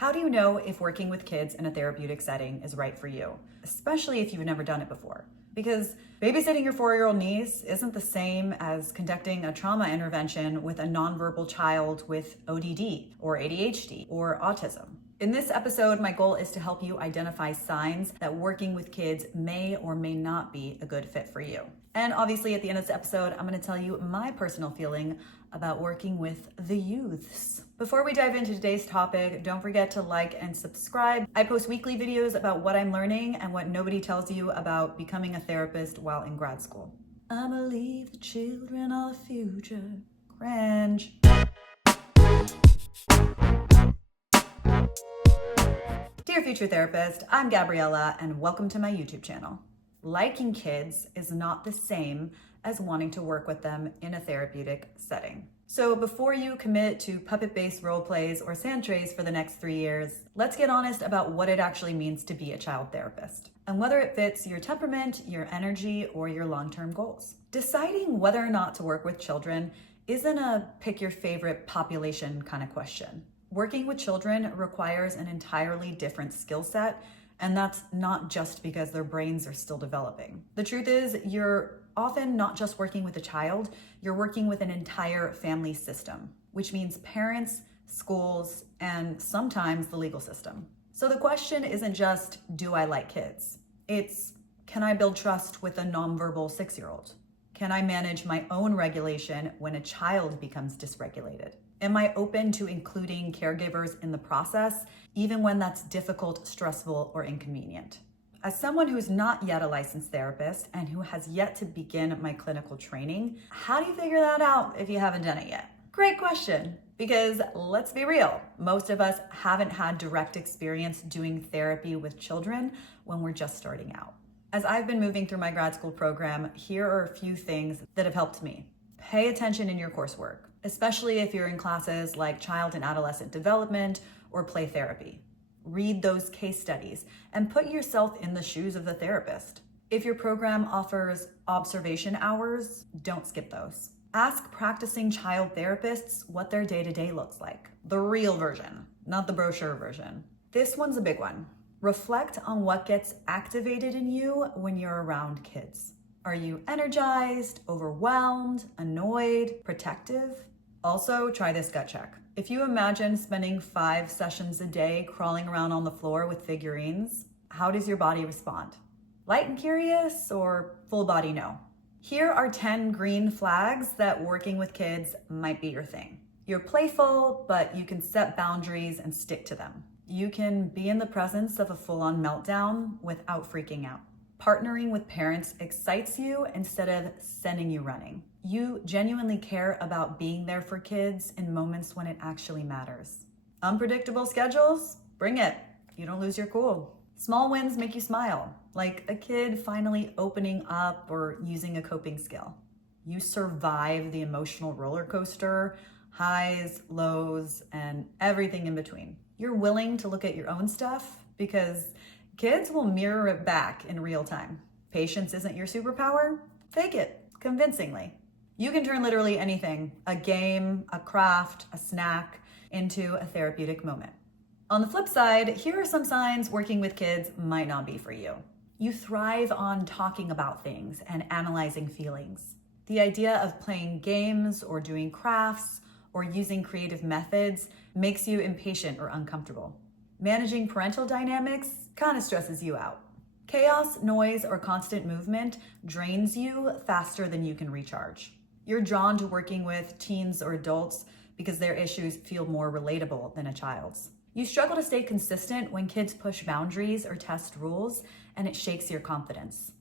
How do you know if working with kids in a therapeutic setting is right for you, especially if you've never done it before? Because babysitting your 4-year-old niece isn't the same as conducting a trauma intervention with a nonverbal child with ODD or ADHD or autism. In this episode, my goal is to help you identify signs that working with kids may or may not be a good fit for you. And obviously at the end of this episode, I'm going to tell you my personal feeling about working with the youths. Before we dive into today's topic, don't forget to like and subscribe. I post weekly videos about what I'm learning and what nobody tells you about becoming a therapist while in grad school. I'ma leave the children all the future. Cringe. Dear future therapist, I'm Gabriella and welcome to my YouTube channel. Liking kids is not the same as wanting to work with them in a therapeutic setting. So before you commit to puppet-based role plays or sand trays for the next 3 years, let's get honest about what it actually means to be a child therapist and whether it fits your temperament, your energy, or your long-term goals. Deciding whether or not to work with children isn't a pick your favorite population kind of question. Working with children requires an entirely different skill set, and that's not just because their brains are still developing. The truth is, you're often not just working with a child, you're working with an entire family system, which means parents, schools, and sometimes the legal system. So the question isn't just, do I like kids? It's, can I build trust with a nonverbal 6-year-old? Can I manage my own regulation when a child becomes dysregulated? Am I open to including caregivers in the process, even when that's difficult, stressful, or inconvenient? As someone who's not yet a licensed therapist and who has yet to begin my clinical training, how do you figure that out if you haven't done it yet? Great question, because let's be real, most of us haven't had direct experience doing therapy with children when we're just starting out. As I've been moving through my grad school program, here are a few things that have helped me. Pay attention in your coursework, especially if you're in classes like child and adolescent development or play therapy. Read those case studies and put yourself in the shoes of the therapist. If your program offers observation hours, don't skip those. Ask practicing child therapists what their day-to-day looks like. The real version, not the brochure version. This one's a big one. Reflect on what gets activated in you when you're around kids. Are you energized, overwhelmed, annoyed, protective? Also, try this gut check. If you imagine spending 5 sessions a day crawling around on the floor with figurines, how does your body respond? Light and curious or full body no? Here are 10 green flags that working with kids might be your thing. You're playful, but you can set boundaries and stick to them. You can be in the presence of a full-on meltdown without freaking out. Partnering with parents excites you instead of sending you running. You genuinely care about being there for kids in moments when it actually matters. Unpredictable schedules? Bring it. You don't lose your cool. Small wins make you smile, like a kid finally opening up or using a coping skill. You survive the emotional roller coaster, highs, lows, and everything in between. You're willing to look at your own stuff because kids will mirror it back in real time. Patience isn't your superpower? Fake it convincingly. You can turn literally anything, a game, a craft, a snack, into a therapeutic moment. On the flip side, here are some signs working with kids might not be for you. You thrive on talking about things and analyzing feelings. The idea of playing games or doing crafts or using creative methods makes you impatient or uncomfortable. Managing parental dynamics kind of stresses you out. Chaos, noise, or constant movement drains you faster than you can recharge. You're drawn to working with teens or adults because their issues feel more relatable than a child's. You struggle to stay consistent when kids push boundaries or test rules, and it shakes your confidence.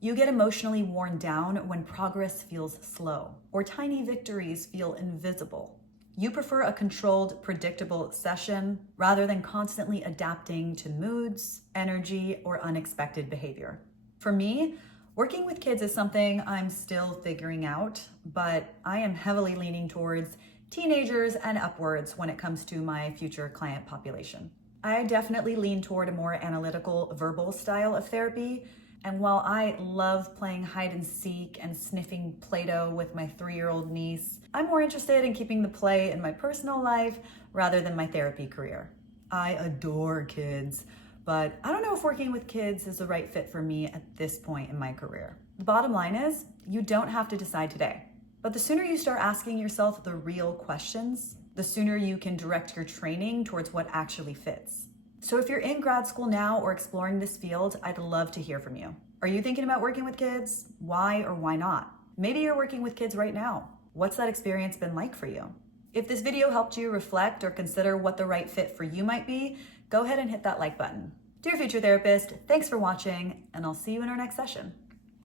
You get emotionally worn down when progress feels slow or tiny victories feel invisible. You prefer a controlled, predictable session rather than constantly adapting to moods, energy, or unexpected behavior. For me, working with kids is something I'm still figuring out, but I am heavily leaning towards teenagers and upwards when it comes to my future client population. I definitely lean toward a more analytical, verbal style of therapy, and while I love playing hide and seek and sniffing Play-Doh with my 3-year-old niece, I'm more interested in keeping the play in my personal life rather than my therapy career. I adore kids, but I don't know if working with kids is the right fit for me at this point in my career. The bottom line is, you don't have to decide today. But the sooner you start asking yourself the real questions, the sooner you can direct your training towards what actually fits. So if you're in grad school now or exploring this field, I'd love to hear from you. Are you thinking about working with kids? Why or why not? Maybe you're working with kids right now. What's that experience been like for you? If this video helped you reflect or consider what the right fit for you might be, go ahead and hit that like button. Dear future therapist, thanks for watching, and I'll see you in our next session.